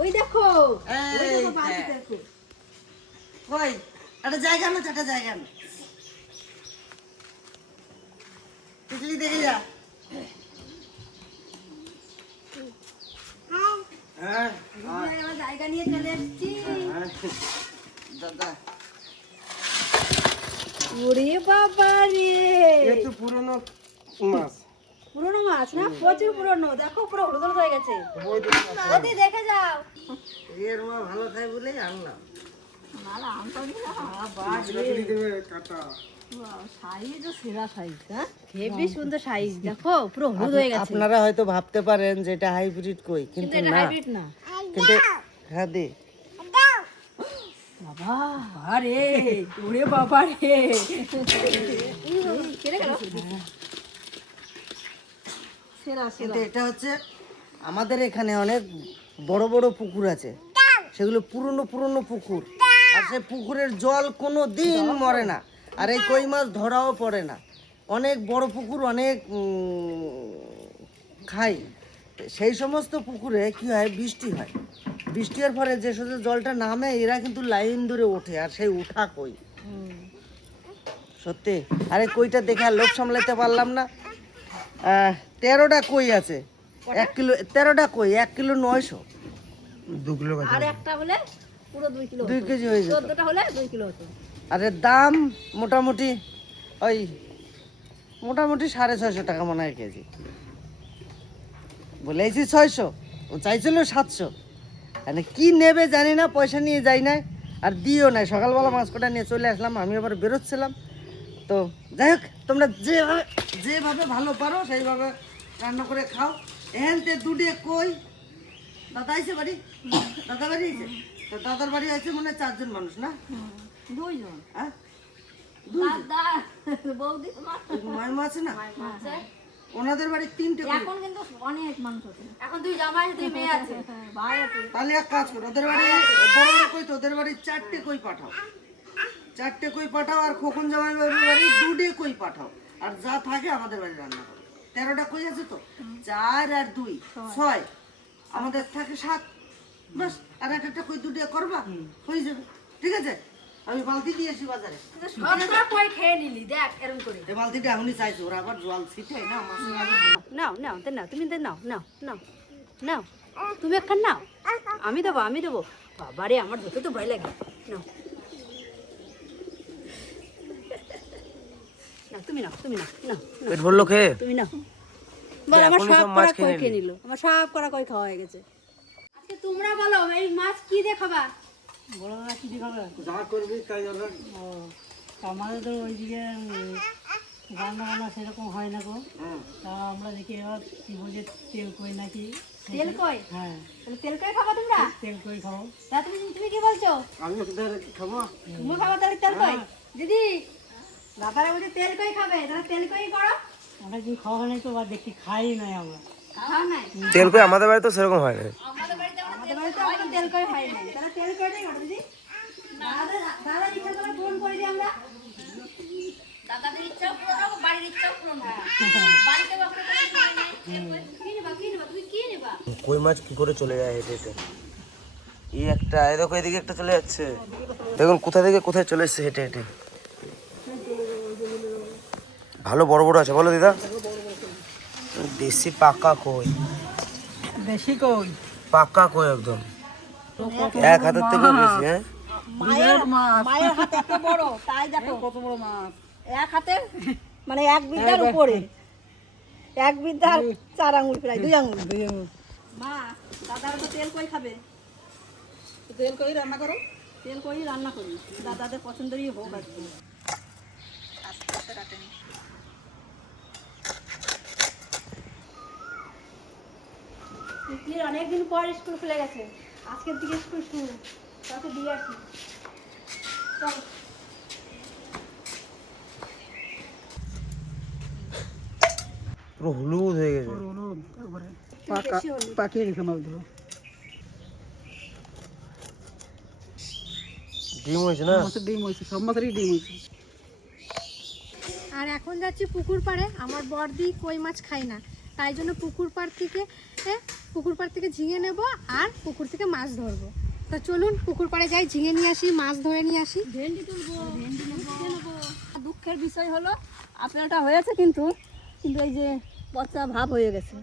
ওই দেখো বালতি দেখো। কই একটা জায়গা না, একটা জায়গা না, টিকলি দেখে যা। হ্যাঁ এবার জায়গা নিয়ে চলে এসেছি। দাদা ওরে বাবা রে, একটু পুরনো মাছ। পুরনো মাছ না? প্রচুর পুরনো। দেখো পুরো হলুদ হয়ে গেছে। ওদি দেখে যাও। এর মা ভালো খায় বলেই আনলাম। নালা আমটা দিলা। কাটলি দেবে কাটা। সাইজও সেরা সাইজ, হ্যাঁ হেভি সুন্দর সাইজ। দেখো পুরো হলুদ হয়ে গেছে। আপনারা হয়তো ভাবতে পারেন যে এটা হাইব্রিড কই, কিন্তু এটা না, হাইব্রিড না। কিন্তু হ্যাঁ দে বাবা আরে, ওরে বাবা রে, কেড়ে গেল। সেরা সেরা। কিন্তু এটা হচ্ছে আমাদের এখানে অনেক বড় বড় পুকুর আছে, সেগুলো পুরনো পুরনো পুকুর, আর সেই পুকুরের জল কোনো দিন মরে না, আর এই কই মাছ ধরাও পড়ে না। অনেক বড় পুকুর, অনেক খাই, সেই সমস্ত পুকুরে কি হয়, বৃষ্টি হয়, বৃষ্টি হওয়ার পরে যে সমস্ত জলটা নামে এরা কিন্তু লাইন ধরে ওঠে, আর সেই উঠা কই সত্যি। আরে কইটা দেখে আর লোভ সামলাতে পারলাম না। 13টা কই আছে, 1 কিলো, 13টা কই 1 কিলো 900, 2 কিলো আর একটা হলে পুরো 2 কিলো, 2 কেজি হয়ে যেত। 14টা হলে 2 কিলো হতো। আর এর দাম মোটামুটি ওই মোটামুটি 650 টাকা মনে হয় কেজি। বলেছি 600, ও চাইছিল 700। মানে কি নেবে জানি না, পয়সা নিয়ে যাই না, আর দিও না। সকালবেলা মাছ কটা নিয়ে চলে আসলাম, আমি আবার বেরোচ্ছিলাম। তো যাই হোক, তোমরা যেভাবে যেভাবে ভালো পারো সেইভাবে রান্না করে খাও। এহেনতে দুটে কই। দাদা আইছে বাড়ি? দাদা বাড়ি আইছে? তো দাদার বাড়ি আছে মনে হয় 4 জন মানুষ না? 2 জন। হ্যাঁ, দাদা বৌদি তোমার মামা আছে না? আছে। ওনাদের বাড়ি 3টে কই। এখন কিন্তু অনেক মানুষ আছে। এখন 2 জামাই আছে, 2 মেয়ে আছে, ভাই আছে। তাহলে এক কাজ করো, ওদের বাড়ি বড় বড় কই, তো ওদের বাড়ি 4টে কই পাঠাও, 4টে কই পাঠাও, আর খোকন জামাই বাড়ির বাড়ি 2টে কই পাঠাও, আর যা থাকে আমাদের বাড়ি রান্না করো। 13টা কই আছে তো, 4 আর 2 6, আমাদের থাকে 7। বাস, আর একটা কই 2টে করবা, হয়ে যাবে। ঠিক আছে, আমি বালতি দিয়ে আসি বাজারে। সবটা কই খেয়ে নিলি, দেখ এরকম করে। এই বালতিটা এখনই চাইছো, ওরা আবার জল ছিটে না মাছের আগে। নাও নাও নাও, তুমি নাও নাও নাও নাও, তুমি একখান নাও, আমি দেবো আমি দেবো। বাবারে, আমার ধরতে তো ভয় লাগে। নাও নাও, তুমি নাও, তুমি নাও, নাও নাও, পেট ভরলো খেয়ে? তুমি নাও। বল, আমার সব করা কই খেয়ে নিল, আমার সব করা কই খাওয়া হয়ে গেছে। আজকে তোমরা বলো, এই মাছ কি দিয়ে খাবা? বড় না কি দেখাবে? যা করবি তাই হবে। ও, আমাদের তো ওইদিকে রান্না বান্না সেরকম হয় না গো। তা আমরা দেখি এবার কি বলছে, তেল কই নাকি। তেল কই? হ্যাঁ, তাহলে তেল কই খাবা তোমরা? তেল কই খাও। তা তুমি তুমি কি বলছো? আমি ওদের খাবো। তুমি খাবা তাহলে তেল কই? দিদি, দাদারা বলছে তেল কই খাবে, তাহলে তেল কই করো। আমরা কি খাওয়া হয় নাই তো, বা দেখি খাই নাই আমরা। খাও নাই? তেল কই আমাদের বাড়িতে সেরকম হয় না। আমাদের বাড়িতে এখনো তেল কই হয় নাই। তাহলে তেল কইটাই করো দিদি। দাদা ইচ্ছা করে পূরণ করে দিই আমরা। দাদাদের ইচ্ছা পূরণ হবে, বাড়ির ইচ্ছা পূরণ হবে। বাড়িতে এখনো কোনো সময় নাই। কি নিবা, কি নিবা, তুমি কি নিবা? কই মাছ কি করে চলে যায় হেঁটে হেঁটে? এই একটা, এই দেখো এদিকে একটা চলে যাচ্ছে। দেখুন কোথা থেকে কোথায় চলে এসছে হেঁটে হেঁটে। ভালো বড় বড় আছে বলো দিদা? দেশি পাকা কই, দেশি কই, পাকা কই একদম, 1 হাতের থেকে বেশি। হ্যাঁ, মায়ের হাতে এত বড়, তাই দেখো কত বড় মাছ। এক হাতে মানে 1 বিঘার উপরে, 1 বিঘার 4 আঙ্গুল, প্রায় 2 আঙ্গুল। মা, দাদারা তো তেল কই খাবে, তেল কই রান্না করো। তেল কই রান্না করি, দাদাদের পছন্দেরই হোক আর কি। আস্তে আস্তে কাটেনি। অনেকদিন পর স্কুল খুলে গেছে, আজকের দিকে স্কুল শুরু, তাকে দিয়ে আসি। চলো। পুরো হলুদ হয়ে গেছে। পাকিয়ে রেখে মাছ দেবো। ডিম হয়েছে না? মাছের ডিম হয়েছে, সব মাছেরই ডিম হয়েছে। আর এখন যাচ্ছি পুকুর পাড়ে। আমার বড়দি কই মাছ খায় না, তাই জন্য পুকুর পাড় থেকে পুকুর পাড় থেকে ঝিঙে নেব আর পুকুর থেকে মাছ ধরবো। তা চলুন পুকুর পাড়ে যাই, ঝিঙে নিয়ে আসি, মাছ ধরে নিয়ে আসি। ভেন্ডি তুলবো, ভেন্ডি নেবো। দুঃখের বিষয় হলো আপেলটা হয়েছে কিন্তু কিন্তু এই যে পচা ভাব হয়ে গেছে।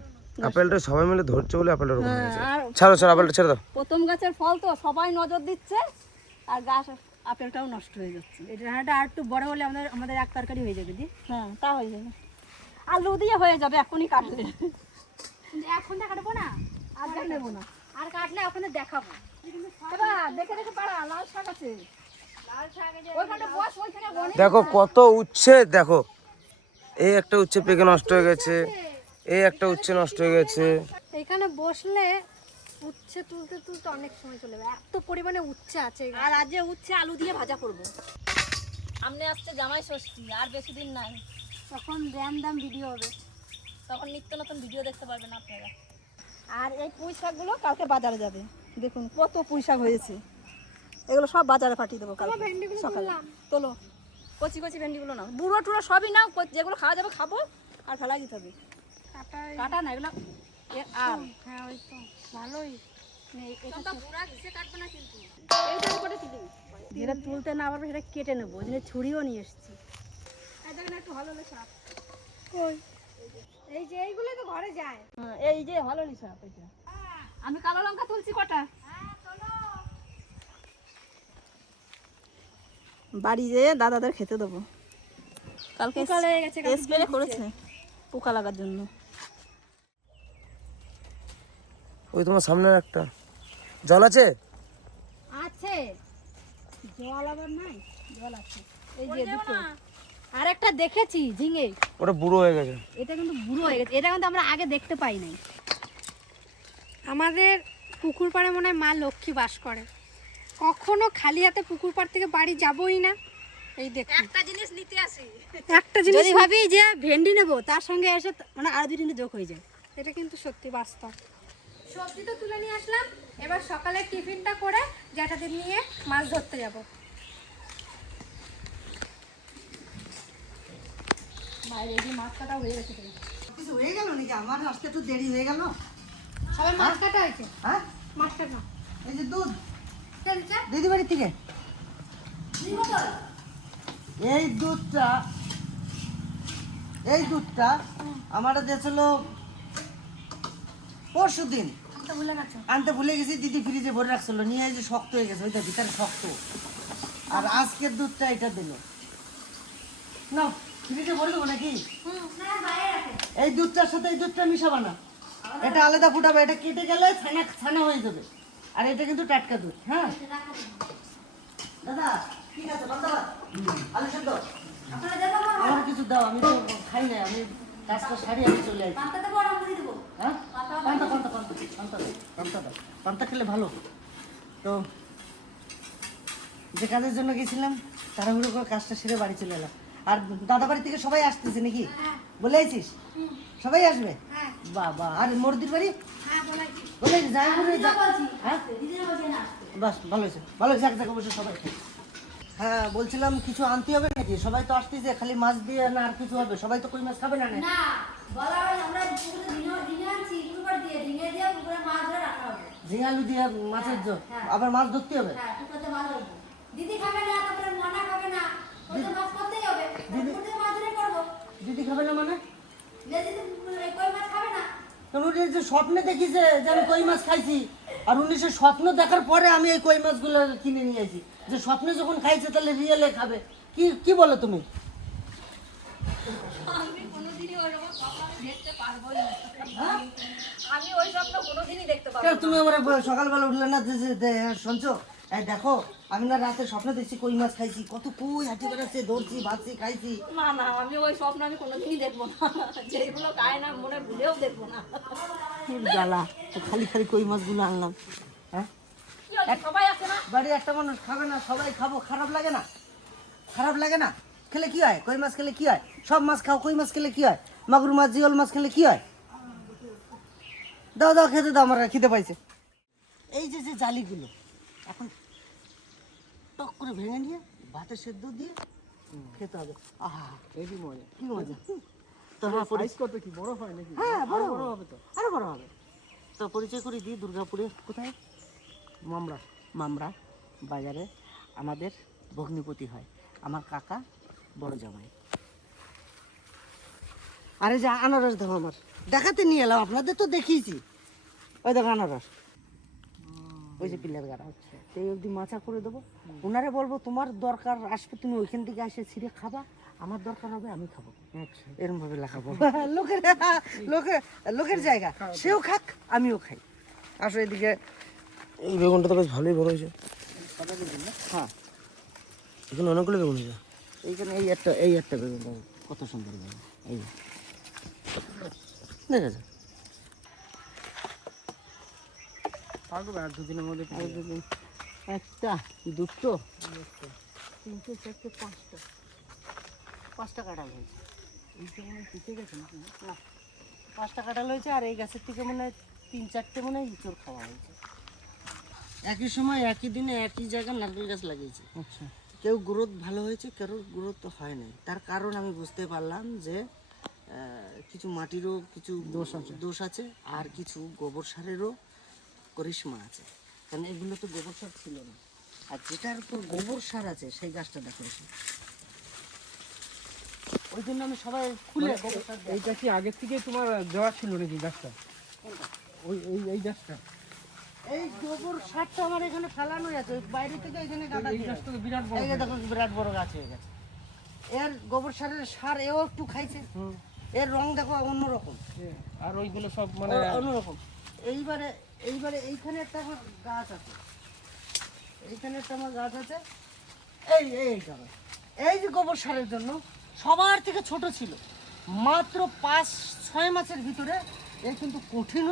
আপেলটা সবাই মিলে ধরছে বলে আপেলটা রকম হয়েছে। আর ছাড়ো ছাড়ো আপেলটা ছেড়ে দাও। প্রথম গাছের ফল তো সবাই নজর দিচ্ছে আর গাছ আপেলটাও নষ্ট হয়ে যাচ্ছে। এটা ডাঁটাটা আর একটু বড় হলে আমাদের এক তরকারি হয়ে যাবে দি। হ্যাঁ তা হয়ে যাবে, আলু দিয়ে হয়ে যাবে এখনই কাটলে। কিন্তু এখন কাটবো না, আর নেবো না, আর কাটলে ওখানে দেখাবো। এবার দেখে দেখে পাড়া লাল শাক আছে, ওইখানটা বস, ওইখানে বনে দেখো কত উচ্ছে, দেখো এই একটা উচ্ছে পেকে নষ্ট হয়ে গেছে, এই একটা উচ্ছে নষ্ট হয়ে গেছে। এখানে বসলে উচ্ছে তুলতে তুলতে অনেক সময় চলে যাবে, এত পরিমাণে উচ্ছে আছে। আর আজ যে উচ্ছে আলু দিয়ে ভাজা করব। সামনে আসছে জামাই ষষ্ঠী, আর বেশি দিন নাই, তখন র্যান্ডাম ভিডিও হবে, তখন নিত্য নতুন ভিডিও দেখতে পারবেন আপনারা। আর এই পুঁই শাকগুলো কালকে বাজারে যাবে, দেখুন কত পুঁই শাক হয়েছে, এগুলো সব বাজারে পাঠিয়ে দেবো কালকে সকালে। তোলো কচি কচি ভেন্ডিগুলো নাও, বুড়ো টুড়ো সবই নাও, যেগুলো খাওয়া যাবে খাবো আর ফেলাই দিতে হবে। কাটা না এগুলো আর হ্যাঁ ওই তো ভালোই। যেটা তুলতে না পারবে সেটা কেটে নেবো, ওই জন্য ছুরিও নিয়ে এসেছি। একটু ভালো সাপ, এই যে এইগুলো তো ঘরে যায়। এই যে ভালো সাপ, এটা আমি কালো লঙ্কা তুলছি কটা। বাড়ি যেয়ে দাদাদের খেতে দেবো, কালকে স্প্রে করেছে পোকা লাগার জন্য। ওই তোমার সামনে একটা জল আছে, আছে জল, আবার নাই জল আছে। এই যে দুটো, আর একটা দেখেছি ঝিঙে, ওটা বুড়ো হয়ে গেছে। এটা কিন্তু বুড়ো হয়ে গেছে, এটা কিন্তু আমরা আগে দেখতে পাই নাই। আমাদের পুকুর পাড়ে মনে হয় মা লক্ষ্মী বাস করে, কখনো খালি হাতে পুকুর পাড় থেকে বাড়ি যাবই না। এই দেখুন একটা জিনিস নিতে আসি, একটা জিনিস যদি ভাবি যে ভেন্ডি নেব, তার সঙ্গে এসে মানে আরো দুই তিনটে যোগ হয়ে যায়। এটা কিন্তু সত্যি বাস্তব। সবজি তো তুলে নিয়ে আসলাম, এবার সকালে টিফিনটা করে জ্যাঠাদের নিয়ে মাছ ধরতে যাব। বাইরে এই যে মাছ কাটা হয়ে গেছে। কিছু হয়ে গেল নাকি? আমার আসতে একটু দেরি হয়ে গেল। সবাই মাছ কাটা হয়েছে, হ্যাঁ মাছ কাটা। এই যে দুধ দিদি বাড়ির থেকে, এই দুধটা আমার দিয়েছিল পরশু দিন, আনতে ভুলে গেছি। দিদি ফ্রিজে ভরে রাখছিল, নিয়ে এই যে শক্ত হয়ে গেছে, ওইটা ভিতরে শক্ত। আর আজকের দুধটা এটা দিল না, ফ্রিজে ভরে দেবো নাকি? এই দুধটার সাথে এই দুধটা মিশাবা না, এটা আলাদা ফুটাবে, এটা কেটে গেলে ছানা ছানা হয়ে যাবে। আর এটা কিন্তু টাটকা দুধ। হ্যাঁ দাদা ঠিক আছে, আলু সেদ্ধ আমার কিছু দাও, আমি তো খাই না, আমি কাজটা সারি আমি চলে আসি। হ্যাঁ পান্তা খেলে ভালো। তো যে কাজের জন্য গেছিলাম তাড়াহুড়ো করে কাজটা সেরে বাড়ি চলে এলাম। আর দাদা বাড়ি থেকে সবাই আসতেছে নাকি? বলে আছিস সবাই আসবে? বাবা, আর মর্দির বাড়ি বলে যাই হ্যাঁ বাস, ভালো হয়েছে ভালো হয়েছে, এক জায়গায় বসে সবাই। হ্যাঁ বলছিলাম কিছু আনতে হবে নাকি? সবাই তো আসতেছে, খালি মাছ দিয়ে না আর কিছু হবে? সবাই তো কই মাছ খাবে না? ঝিঙে আলু দিয়ে মাছের জল, আবার মাছ ধরতে হবে? দিদি খাবে না, তারপরে মনা খাবে না, ওই তো মাছ করতেই হবে। দিদি খাবে না মানে? কই মাছ খাবে না। যে স্বপ্নে দেখিছে যে আমি কই মাছ খাইছি, আর উনি সে স্বপ্ন দেখার পরে আমি এই কই মাছগুলো কিনে নিয়ে আসি, যে স্বপ্নে যখন খাইছে তাহলে রিয়েলে খাবে। কি কি বলো তুমি? আমি কোনোদিনই ওরকম স্বপ্ন দেখতে পারবোই না, আমি ওই স্বপ্ন কোনোদিনই দেখতে পারবো না। তুমি আমার সকালবেলা উঠলে না শুনছো? এই দেখো আমি না রাতে স্বপ্ন দেখছি কই মাছ খাইছি, কত কই হাঁটি বেড়াচ্ছে, ধরছি ভাবছি খাইছি। না না, আমি ওই স্বপ্ন আমি কোনোদিনই দেখবো না, যেগুলো খায় না মনে ভুলেও দেখবো না। জ্বালা, তো খালি খালি কই মাছগুলো আনলাম। হ্যাঁ সবাই আছে না বাড়ি, একটা মানুষ খাবে না, সবাই খাবো, খারাপ লাগে না? খারাপ লাগে না? খেলে কি হয়? কই মাছ খেলে কি হয়? সব মাছ খাও, কই মাছ খেলে কি হয়? মাগুর মাছ, জিওল মাছ খেলে কি হয়? দাও দাও খেতে দাও, আমার খিদে পাইছে। এই যে যে জালিগুলো এখন টক করে ভেঙে নিয়ে ভাতের সেদ্ধ দিয়ে খেতে হবে। আহা এই মজা, কি মজা। তো হ্যাঁ, কত কি বড় হয় নাকি? হ্যাঁ বড় হবে তো, আরো বড় হবে। তো পরিচয় করে দিই, দুর্গাপুরে কোথায় মামরা বাজারে আমাদের ভগ্নিপতি হয়, আমার কাকা বড় জামাই। আরে যে আনারস দেখো, আমার দেখাতে নিয়ে এলাম, আপনাদের তো দেখিয়েছি। ওই দেখো আনারস, ওই যে পিলার গাড়া, সেই অবধি মাচা করে দেবো। ওনারে বলবো তোমার দরকার আসবে, তুমি ওইখান থেকে এসে ছিঁড়ে খাবা, আমার দরকার হবে আমি খাবো, এরকম ভাবে লেখাবো। লোকের জায়গা, সেও খাক আমিও খাই। আসো এদিকে। এই বেগুনটা তো বেশ ভালোই বড় হয়েছে। হ্যাঁ, এখানে অনেকগুলো বেগুন হয়েছে। এইখানে এই একটা বেগুন দেখো, কত সুন্দর বেগুন। এই দেখেছো, আর দুদিনের মধ্যে একটা, দুটো, তিনটে, চারটে, পাঁচটা কাঁঠাল হয়েছে। এইটা মনে হয় পিছিয়ে গেছে না, 5টা কাঁঠাল হয়েছে। আর এই গাছের থেকে মনে হয় 3-4টে মনে হয় ইঁচড় খাওয়া হয়েছে। একই সময় একই দিনে একই জায়গায় নারকেল গাছ লাগিয়েছে। আচ্ছা, কেউ গ্রোথ ভালো হয়েছে, কারোর গ্রোথ হয় নাই। তার কারণ আমি বুঝতে পারলাম যে কিছু মাটিরও কিছু দোষ আছে, আর কিছু গোবর সারেরও করিশ্মা আছে। কারণ এগুলো তো গোবর সার ছিল না, আর যেটার উপর গোবর সার আছে সেই গাছটা দেখো এসে। ওই জন্য আমি সবাই খুলে গোবর সার দিই। এইটা কি আগের থেকে তোমার দেওয়া ছিল নাকি গাছটা? ওই এই গাছটা, এই গোবর সারটা আমার এখানে ফেলানোই আছে, ওই বাইরে থেকে এখানে গাঁদা এই দিয়ে গাছটা তো বিরাট বড়। এই যে দেখো বিরাট বড় গাছ হয়ে গেছে। এর গোবর সারের সার এও একটু খাইছে, এর রং দেখো অন্যরকম, আর ওইগুলো সব মানে অন্যরকম। এইবারে এইখানে একটা আমার গাছ আছে, এইখানে একটা আমার গাছ আছে। এই যে গোবর সারের জন্য সবার থেকে ছোট ছিল, মাত্র 5-6 মাসের ভিতরে এর কিন্তু কঠিন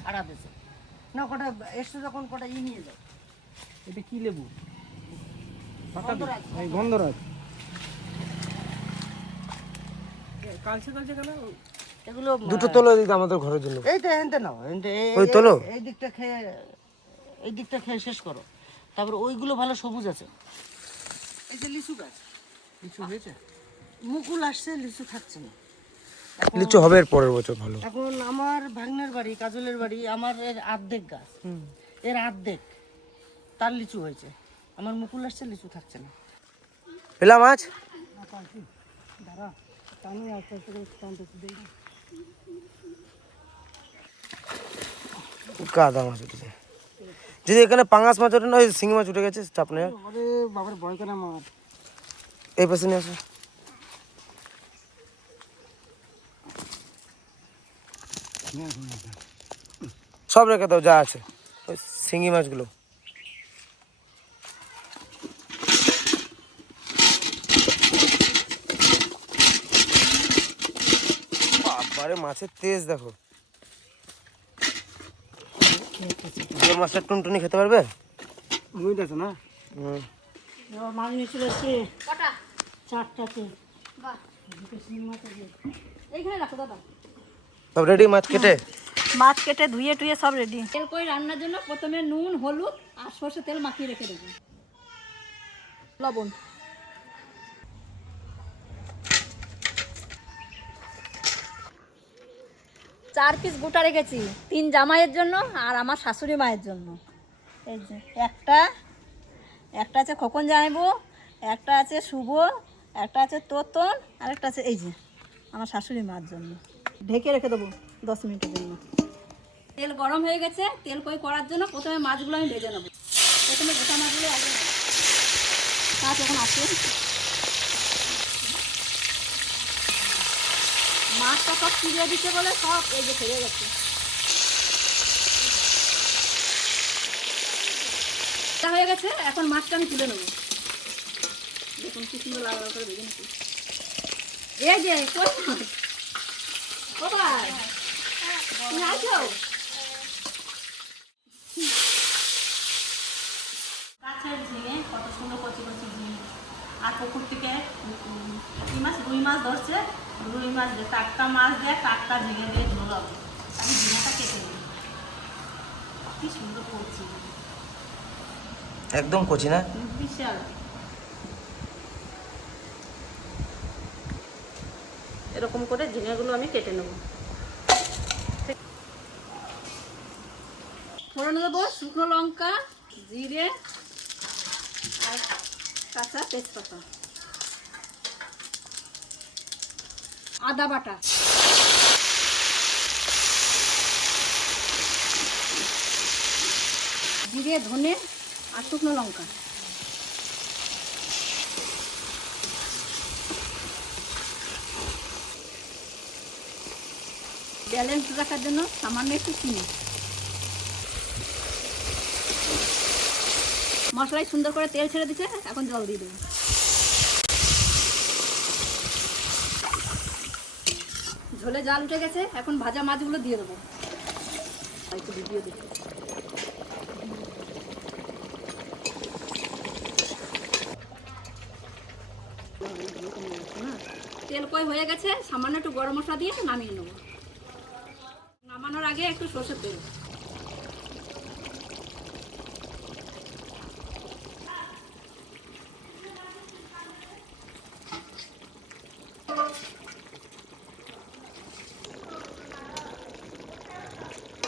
ঝাড়া দিয়েছে না। কটা এসে যখন কটা নিয়ে যায়। এটা কি লেবু? গন্ধরাজ। এই গন্ধরাজ। কালচে কেন? এগুলো দুটো তোলো দিতে আমাদের ঘরের জন্য। এইটা এনতে নাও, ওই তোলো। এই দিকটা খেয়ে শেষ করো। তারপর ওইগুলো ভালো সবুজ আছে। এই যে লিচু গাছ, কিছু হয়েছে? মুকুল আসছে, লিচু থাকছে না। লিচু হবে এর পরের বছর ভালো। এখন আমার ভাগ্নের বাড়ি, কাজলের বাড়ি, আমার এর অর্ধেক গাছ, এর অর্ধেক তার লিচু হয়েছে। আমার মুকুল আসছে, লিচু থাকছে না। পেলা মাছ দাঁড়া, টানি আস্তে আস্তে করে টানতে দেই। কাদা মাছ উঠেছে। যদি এখানে পাঙাশ মাছ ওঠে না, ওই শিঙি মাছ উঠে গেছে, চাপ নেই। আরে বাবার ভয় কেন মাছ? এই পাশে নিয়ে আসো। সব রেখে দাও যা আছে, ওই শিঙি মাছগুলো। বাবারে মাছের তেজ দেখো। এই মাছটা টুনটুনি খেতে পারবে? বুঝতে আছে না? হুম। এবার মাছ নিয়ে চলে এসছে কটা? 4টাতে। বাহ, দুটো শিং মাছ আছে। এইখানে রাখো দাদা। সব রেডি মাছ কেটে? মাছ কেটে ধুয়ে টুয়ে সব রেডি। তেল কই রান্নার জন্য প্রথমে নুন, হলুদ আর সরষে তেল মাখিয়ে রেখে দেবো, লবণ। 4 পিস গোটা রেখেছি, 3 জামাইয়ের জন্য আর আমার শাশুড়ি মায়ের জন্য। এই যে একটা আছে খোকন জামাইবু, একটা আছে শুভ, একটা আছে তোতন, আর একটা আছে এই যে আমার শাশুড়ি মার জন্য। ঢেকে রেখে দেবো 10 মিনিটের জন্য। তেল গরম হয়ে গেছে, তেল কই করার জন্য প্রথমে মাছগুলো আমি ভেজে নেবো। প্রথমে গোটা মাছগুলো আগে কাজ এখন আছে। মাছটা সব চিড়িয়ে দিতে বলে সব এই যে ফেলে গেছে। এটা হয়ে গেছে, এখন মাছটা আমি তুলে নেবো। দেখুন কি সুন্দর লাল লাল করে ভেজে নিচ্ছি। এই যে কই মাছ, কোথায় তুমি আছো? গাছের ঝিঙে কত সুন্দর কচি কচি ঝিঙে। আর পুকুর থেকে কি মাছ, রুই মাছ ধরছে, রুই মাছ দিয়ে টাটকা মাছ দিয়ে টাটকা ঝিঙে দিয়ে ঝোল হবে। আমি ঝিঙেটা কেটে দিই, কি সুন্দর করছি, একদম কচি না? বিশাল। এরকম করে ঝিঙেগুলো আমি কেটে নেব। ফোড়নে দেবো শুকনো লঙ্কা, জিরে আর কাঁচা তেজপাতা, আদা বাটা, জিরে, ধনে আর শুকনো লঙ্কা। ব্যালেন্স রাখার জন্য সামান্য একটু চিনি। মশলায় সুন্দর করে তেল ছেড়ে দিচ্ছে, এখন জল দিয়ে দেবো। ঝোলে জাল উঠে গেছে, এখন ভাজা মাছগুলো দিয়ে দেবো। একটু ভিডিও দেখি। তেল কই হয়ে গেছে, সামান্য একটু গরম মশলা দিয়ে নামিয়ে নেবো। নামানোর আগে একটু সরষের তেল।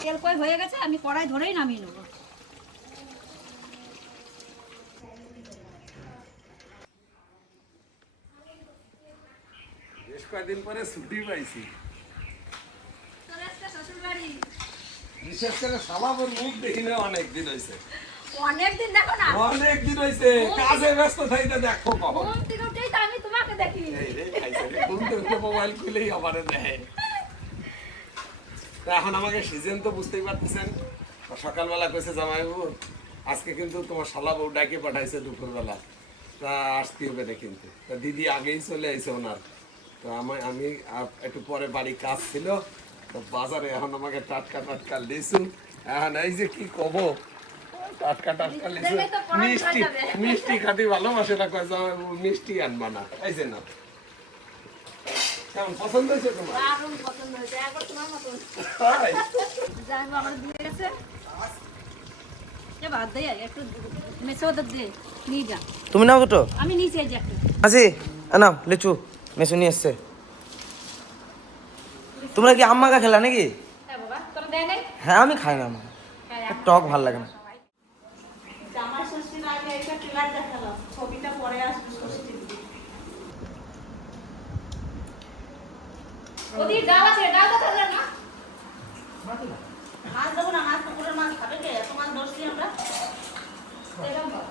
তেল কই হয়ে গেছে, আমি কড়াই ধরেই নামিয়ে নেবো। বেশ কয়েকদিন পরে ছুটি পাইছি। বিশেষ করে শালাবর মুখ দেখি না অনেকদিন হয়েছে। অনেকদিন দেখো না, অনেকদিন হয়েছে, কাজে ব্যস্ত থাইতে দেখো কখন। ঘুম থেকে উঠেই তো আমি তোমাকে দেখি। এই রে খাইছে রে, ঘুম থেকে মোবাইল খুলেই আমারে দেয়। তা এখন আমাকে সিজন তো বুঝতেই পারতেছেন, সকালবেলা কইছে জামাইবাবু আজকে কিন্তু তোমার শালা বউ ডাকে পাঠাইছে দুপুরবেলা, তা আসতে হবে না কিন্তু। তা দিদি আগেই চলে আইছে ওনার। তো আমি একটু পরে বাড়ি কাজ ছিল, তো বাজারে এখন আমাকে টাটকা লিচু, এখন এই যে কি কব, টাটকা লিচু, মিষ্টি খাতি ভালোবাসে না, কয় জামাইবাবু মিষ্টি আনবা না, এই যে না। কেমন পছন্দ হয়েছে তোমার? দারুণ পছন্দ হয়েছে, একবার তোমার মতন। তাই? যাই হোক, আমার দিয়ে গেছে। এ বাদ দেই আগে একটু মেসে ওদের দিয়ে নিয়ে যা। তুমি নাও দুটো। আমি নিচে এই যে একটু। আসি নাও লিচু, মেসু নিয়ে এসছে। তোমরা কি আম্মাকা খেলা নাকি? হ্যাঁ বাবা, তোরা দেয় নাই? হ্যাঁ আমি খাই না, আমার টক ভাল লাগে না। জামাই ষষ্ঠীর আগে একটা ট্রেলার দেখালাম, ছবিটা পরে আসবে ষষ্ঠীর দিন। ওদিকে ডাল আছে, ডাল দেখা যায় না? মাছ দেবো না, মাছ পুকুরের মাছ খাবে কে? এত মাছ ধরছি আমরা। এরকম বল।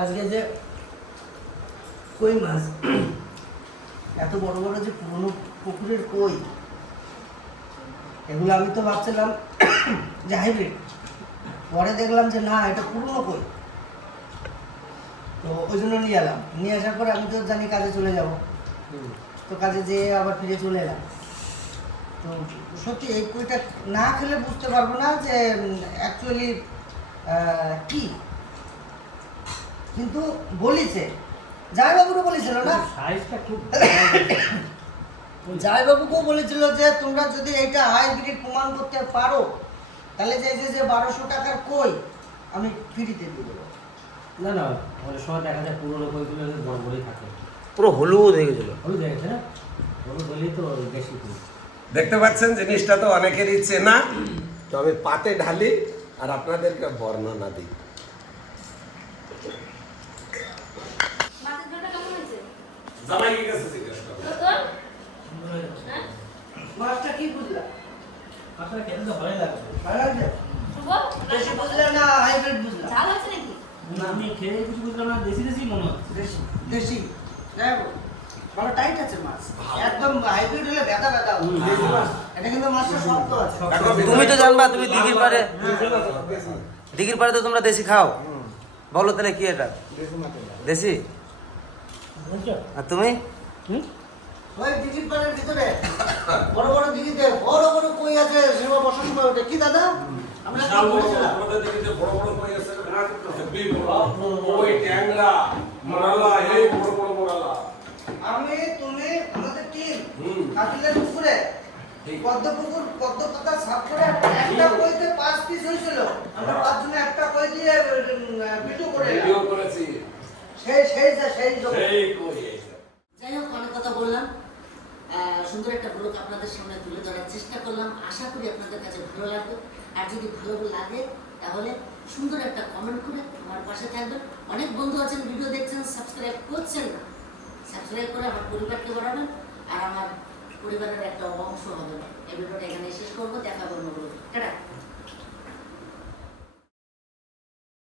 আজকে যে কই মাছ, এত বড় বড় যে পুরনো পুকুরের কই, এগুলো আমি তো ভাবছিলাম যে হাইব্রিড, পরে দেখলাম যে না, এটা পুরনো কই। তো ওই জন্য নিয়ে এলাম। নিয়ে আসার পরে আমি তো জানি কাজে চলে যাব, তো কাজে যেয়ে আবার ফিরে চলে এলাম। তো সত্যি এই কইটা না খেলে বুঝতে পারবো না যে অ্যাকচুয়ালি কি, কিন্তু বলিছে জামাইবাবুরও বলেছিল না, জামাইবাবুকেও বলেছিল যে তোমরা যদি এইটা হাইব্রিড প্রমাণ করতে পারো, তাহলে যে 1200 টাকার কই আমি ফ্রিতে দিয়ে দেবো। না না, অনেক সময় দেখা যায় পুরোনো কইগুলো বড় বড়ই থাকে, পুরো হলুদ হয়ে গেছিল। হলুদ হয়ে গেছে না, হলুদ হলেই তো বেশি কই। দেখতে পাচ্ছেন জিনিসটা তো অনেকেরই চেনা, তো আমি পাতে ঢালি আর আপনাদেরকে বর্ণনা দিই। মাছের ঝোলটা কেমন হয়েছে? জামাই কি কাছে জিজ্ঞেস করো। তোর? মাছটা কি বুঝলা? আসলে খেতে তো ভালোই লাগে। ভালো লাগছে? শুভ? দেশি বুঝলে না হাইব্রিড বুঝলা? ঝাল আছে নাকি? আমি খেয়ে কিছু বুঝলাম না, দেশি দেশি মনে হচ্ছে। দেশি দেশি দেখো, ভালো টাইট আছে মাছ, একদম হাইব্রিড হলে ব্যথা ব্যথা হবে। এটা কিন্তু মাছটা শক্ত আছে। তুমি তো জানবা, তুমি দিঘির পারে, দিঘির পারে তো তোমরা দেশি খাও। বলো তাহলে কি এটা দেশি? আর তুমি? ওই দিঘির পাড়ের ভিতরে বড় বড় দিঘিতে বড় বড় কই আছে, সেবা বসার সময় ওঠে কি দাদা? আমরা বিশাল বড় আমাদের দিকে যে বড় বড় কই আছে না, হেভি বড়, ওই ট্যাংরা, মোরালা, এই বড় বড় মোরালা। আমি তুমি আমাদের টিম কাটিলের উপরে পদ্মপুকুর পদ্ম পাতা সাফ করে একটা কইতে 5 পিস হয়েছিল, আমরা 5 জনে একটা কই দিয়ে ভিডিও করে ভিডিও করেছি সেই সেই কই যাই হোক, অনেক কথা বললাম, সুন্দর একটা ব্লগ আপনাদের সামনে তুলে ধরার চেষ্টা করলাম। আশা করি আপনাদের কাছে ভালো লাগবে। আর যদি ভালো লাগে তাহলে সুন্দর একটা কমেন্ট করে আমার পাশে থাকবেন। অনেক বন্ধু আছেন ভিডিও দেখছেন, সাবস্ক্রাইব করছেন না, সাবস্ক্রাইব করে আমার পরিবারকে বাড়াবেন আর আমার পরিবারের একটা অংশ হবেন। এই ভিডিওটা এখানে শেষ করবো, দেখা করবো। টাটা।